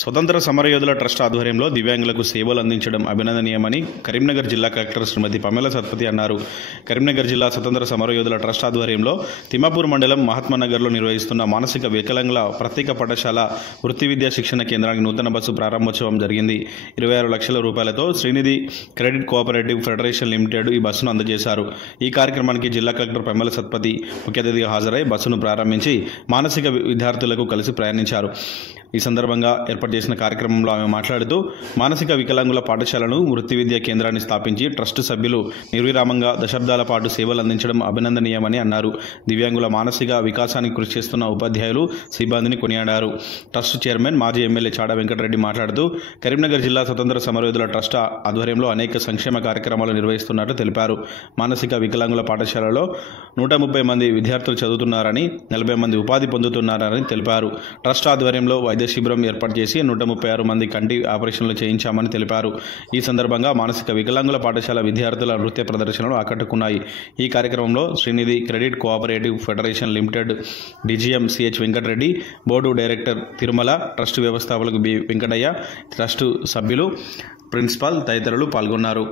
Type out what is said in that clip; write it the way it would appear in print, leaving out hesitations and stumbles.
స్వతంత్ర సమరయోధుల ట్రస్ట్ ఆధ్వర్యంలో దివ్యాంగులకు సేవలు అందించడం అభినందనీయమని కరీంనగర్ జిల్లా కలెక్టర్ శ్రీమతి పమేలా సత్పతి అన్నారు. కరీంనగర్ జిల్లా స్వతంత్ర సమరయోధుల ట్రస్ట్ ఆధ్వర్యంలో తిమ్మాపూర్ మండలం మహాత్మానగర్లో నిర్వహిస్తున్న మానసిక వికలాంగుల ప్రత్యేక పాఠశాల వృత్తి విద్యా శిక్షణ కేంద్రానికి నూతన బస్సు ప్రారంభోత్సవం జరిగింది. 26 లక్షల రూపాయలతో Srinidhi credit cooperative federation limited ఈ బస్సును అందజేశారు. ఈ కార్యక్రమానికి జిల్లా కలెక్టర్ పమేలా సత్పతి ముఖ్య అతిథిగా హాజరై బస్సును ప్రారంభించి మానసిక విద్యార్థులకు కలిసి ప్రయాణించారు. ఈ సందర్భంగా ఏర్పాటు చేసిన కార్యక్రమంలో ఆమె మాట్లాడుతూ మానసిక వికలాంగుల పాఠశాలను వృత్తి విద్యా కేంద్రాన్ని స్థాపించి ట్రస్ట్ సభ్యులు నిర్విరామంగా దశాబ్దాల పాటు సేవలు అందించడం అభినందనీయమని అన్నారు. దివ్యాంగుల మానసిక వికాసానికి కృషి చేస్తున్న ఉపాధ్యాయులు సిబ్బందిని కొనియాడారు. ట్రస్ట్ చైర్మన్ మాజీ ఎమ్మెల్యే చాడ వెంకటరెడ్డి మాట్లాడుతూ కరీంనగర్ జిల్లా స్వతంత్ర సమరయోధుల ట్రస్ట్ ఆధ్వర్యంలో అనేక సంక్షేమ కార్యక్రమాలు నిర్వహిస్తున్నట్టు తెలిపారు. మానసిక వికలాంగుల పాఠశాలలో 130 మంది విద్యార్థులు చదువుతున్నారని, 40 మంది ఉపాధి పొందుతున్నారని తెలిపారు. ట్రస్ట్ ఆధ్వర్యంలో వైద్య శిబిరం ఏర్పాటు చేసి 136 మంది కంటి ఆపరేషన్లు చేయించామని తెలిపారు. ఈ సందర్భంగా మానసిక వికలాంగుల పాఠశాల విద్యార్థుల నృత్య ప్రదర్శనలు ఆకట్టుకున్నాయి. ఈ కార్యక్రమంలో Srinidhi credit cooperative federation limited DGM CH Venkatareddy, board director Tirumala, trust వ్యవస్థాపకులు బి వెంకటయ్య, ట్రస్ట్ సభ్యులు, ప్రిన్సిపాల్ తదితరులు పాల్గొన్నారు.